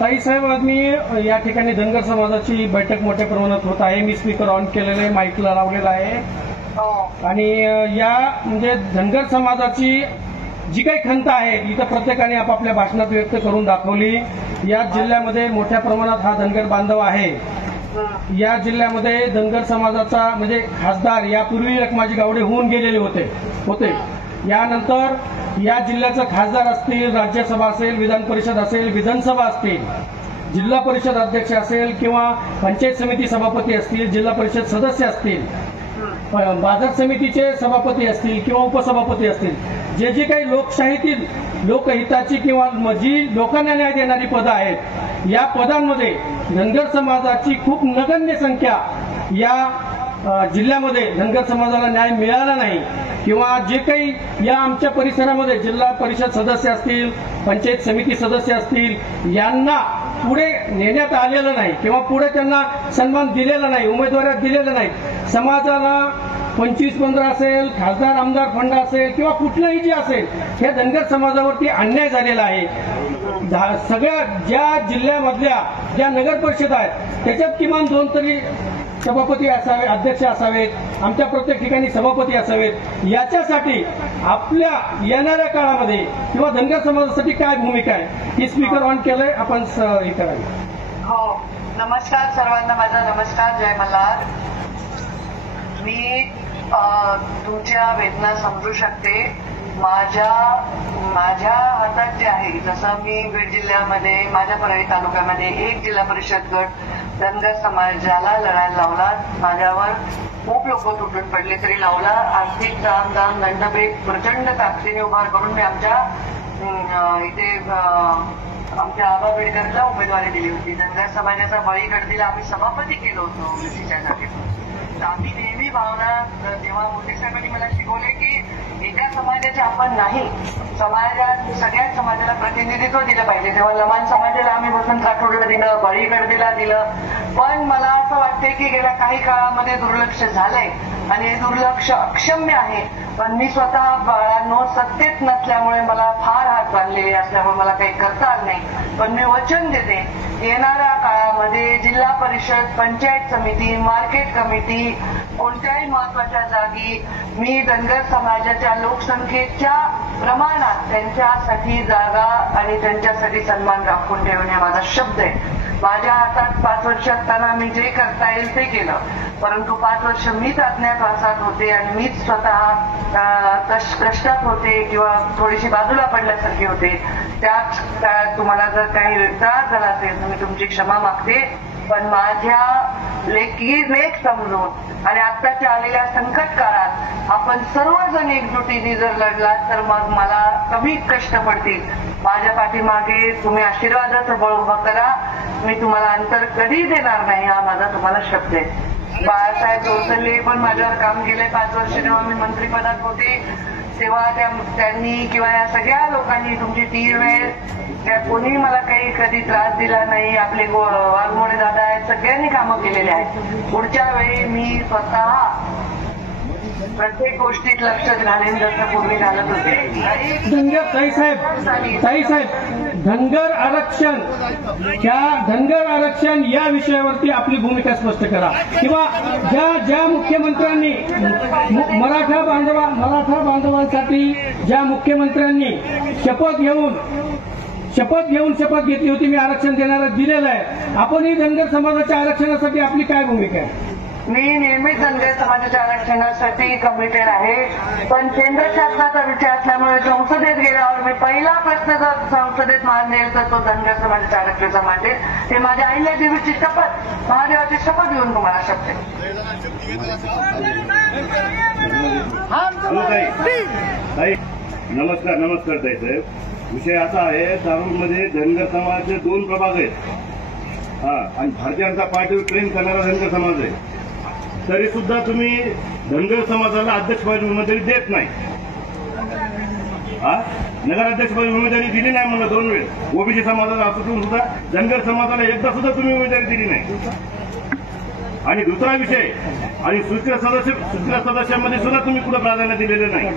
ताईसाहेब, आज मी या ठिकाणी धनगर समाजाची बैठक मोठ्या प्रमाणात होत आहे. मी स्पीकर ऑन केलेले आहे, माईकला लावलेला आहे आणि या म्हणजे धनगर समाजाची जी काही खंत आहे इथं प्रत्येकाने आपापल्या भाषणात व्यक्त करून दाखवली. या जिल्ह्यामध्ये मोठ्या प्रमाणात हा धनगर बांधव आहे. या जिल्ह्यामध्ये धनगर समाजाचा म्हणजे खासदार यापूर्वी रखमाजी गावडे होऊन गेलेले होते. यानंतर या जिल्ह्याचे खासदार असतील, राज्यसभा असेल, विधान परिषद असेल, विधानसभा असतील, जिल्हा परिषद अध्यक्ष असेल किंवा पंचायत समिती सभापती असतील, जिल्हा परिषद सदस्य असतील, बाजार समितीचे सभापती असतील किंवा उपसभापती असतील, जे काही लोकशाहीतील लोकहिताची किंवा जी लोकांना न्याय देणारी पदं आहेत, या पदांमध्ये धनगर समाजाची खूप नगण्य संख्या या जिल्ह्यामध्ये धनगर समाजाला न्याय मिळाला नाही किंवा जे काही या आमच्या परिसरामध्ये जिल्हा परिषद सदस्य असतील, पंचायत समिती सदस्य असतील, यांना पुढे नेण्यात आलेलं नाही किंवा पुढे त्यांना सन्मान दिलेला नाही, उमेदवारी दिलेल्या नाही. समाजाला 25-15 असेल, खासदार आमदार फंड असेल किंवा कुठलंही जे असेल, या धनगर समाजावरती अन्याय झालेला आहे. सगळ्या ज्या जिल्ह्यामधल्या ज्या नगर परिषद आहेत त्याच्यात किमान 2 तरी सभापती असावे, अध्यक्ष असावेत, आमच्या प्रत्येक ठिकाणी सभापती असावेत. याच्यासाठी आपल्या येणाऱ्या काळामध्ये किंवा धनगर समाजासाठी काय भूमिका आहे ही स्पीकर ऑन केलंय, आपण हे करावी. हो, नमस्कार सर्वांना, माझा नमस्कार, जय मल्हार. मी तुमच्या वेदना समजू शकते. माझ्या हातात जे आहे, जसं मी बीड जिल्ह्यामध्ये माझ्या परळी तालुक्यामध्ये एक जिल्हा परिषद गट धनगर समाजाला लढायला लावला. माझ्यावर खूप लोक तुटून पडले तरी लावला. आर्थिक दाम दंडभेद प्रचंड ताकदीने उभा करून मी आमच्या इथे आमच्या आबा बेडकरला उमेदवारी दिली होती. धनगर समाजाचा बळी गडतीला आम्ही सभापती केलं होतं ओबीसीच्या जागेत. आम्ही नेहमी भावना, जेव्हा मोदी साहेबांनी मला शिकवले की एका समाजाचे आपण नाही, समाजात सगळ्याच समाजाला प्रतिनिधित्व दिलं पाहिजे, तेव्हा लमाण समाजाला आम्ही वसंत राठोडला दिलं, बळीगडला दिलं. पण मला असं वाटते की गेल्या काही काळामध्ये दुर्लक्ष झालंय आणि हे दुर्लक्ष अक्षम्य आहे. पण मी स्वतः बाळांनो सत्तेत नसल्यामुळे मला फार हात बांधलेले असल्यामुळे मला काही करता आलं नाही. पण मी वचन देते, येणाऱ्या काळामध्ये जिल्हा परिषद, पंचायत समिती, मार्केट कमिटी, कोणत्याही महत्वाच्या जागी मी धनगर समाजाच्या लोकसंख्येच्या प्रमाणात त्यांच्यासाठी जागा आणि त्यांच्यासाठी सन्मान राखून ठेवणे माझा शब्द आहे. माझ्या हातात 5 वर्ष असताना मी जे करता येईल ते केलं, परंतु 5 वर्ष मीच अज्ञातवासात होते आणि मीच स्वतः कष्टात होते किंवा थोडीशी बाजूला पडल्यासारखे होते. त्याच काळात तुम्हाला जर काही त्रास झाला असेल तर मी तुमची क्षमा मागते. पण माझ्या लेख समजून आणि आत्ताच्या आलेल्या संकट काळात आपण सर्वजण एकजुटीने जर लढला तर मग मला कमी कष्ट पडतील. माझ्या पाठीमागे तुम्ही आशीर्वादाचं बळ उभं करा. मी तुम्हाला अंतर कधी देणार नाही, हा माझा तुम्हाला शब्द आहे. बाळासाहेब जोसले पण माझ्यावर काम केलंय 5 वर्ष. जेव्हा मी मंत्रिपदात होते तेव्हा त्यांनी किंवा या सगळ्या लोकांनी, तुमची टीम आहे, त्या कोणी मला काही कधी त्रास दिला नाही. आपले वाघमोडे दादा आहेत, सगळ्यांनी कामं केलेली आहेत. पुढच्या वेळी मी स्वतः प्रत्येक गोष्टीत लक्ष घालेन जसं पूर्वी घालत होते. ताईसाहेब, धनगर आरक्षण या विषयावरती आपली भूमिका स्पष्ट करा किंवा ज्या मुख्यमंत्र्यांनी मराठा बांधवांसाठी ज्या मुख्यमंत्र्यांनी शपथ घेतली होती, मी आरक्षण देणारा दिलेलं आहे, आपणही धनगर समाजाच्या आरक्षणासाठी आपली काय भूमिका आहे? मी नेहमीच धनगर समाजाच्या आरक्षणासाठी कमिटेड आहे. पण केंद्र शासनाचा विषय असल्यामुळे संसदेत गेल्यावर मी पहिला प्रश्न जर संसदेत मांडेल तर तो धनगर समाजाच्या आरक्षणाचा मांडेल. हे माझ्या आईला देवीची शपथ, महादेवाची शपथ घेऊन तुम्हाला शपथ. नमस्कार ताईसाहेब. विषय असा आहे, धारूरमध्ये धनगर समाजाचे 2 प्रभाग आहेत आणि भारतीय जनता पार्टीवर ट्रेन करणारा धनगर समाज आहे. तरी सुद्धा तुम्ही धनगर समाजाला अध्यक्षपदी उमेदवारी देत नाही. नगराध्यक्षपदी उमेदवारी दिली नाही मला 2 वेळेस. ओबीसी समाजाला असून सुद्धा धनगर समाजाला एकदा सुद्धा तुम्ही उमेदवारी दिली नाही. आणि दुसरा विषय, आणि स्वीकृत सदस्यामध्ये सुद्धा तुम्ही कुठं प्राधान्य दिलेलं नाही.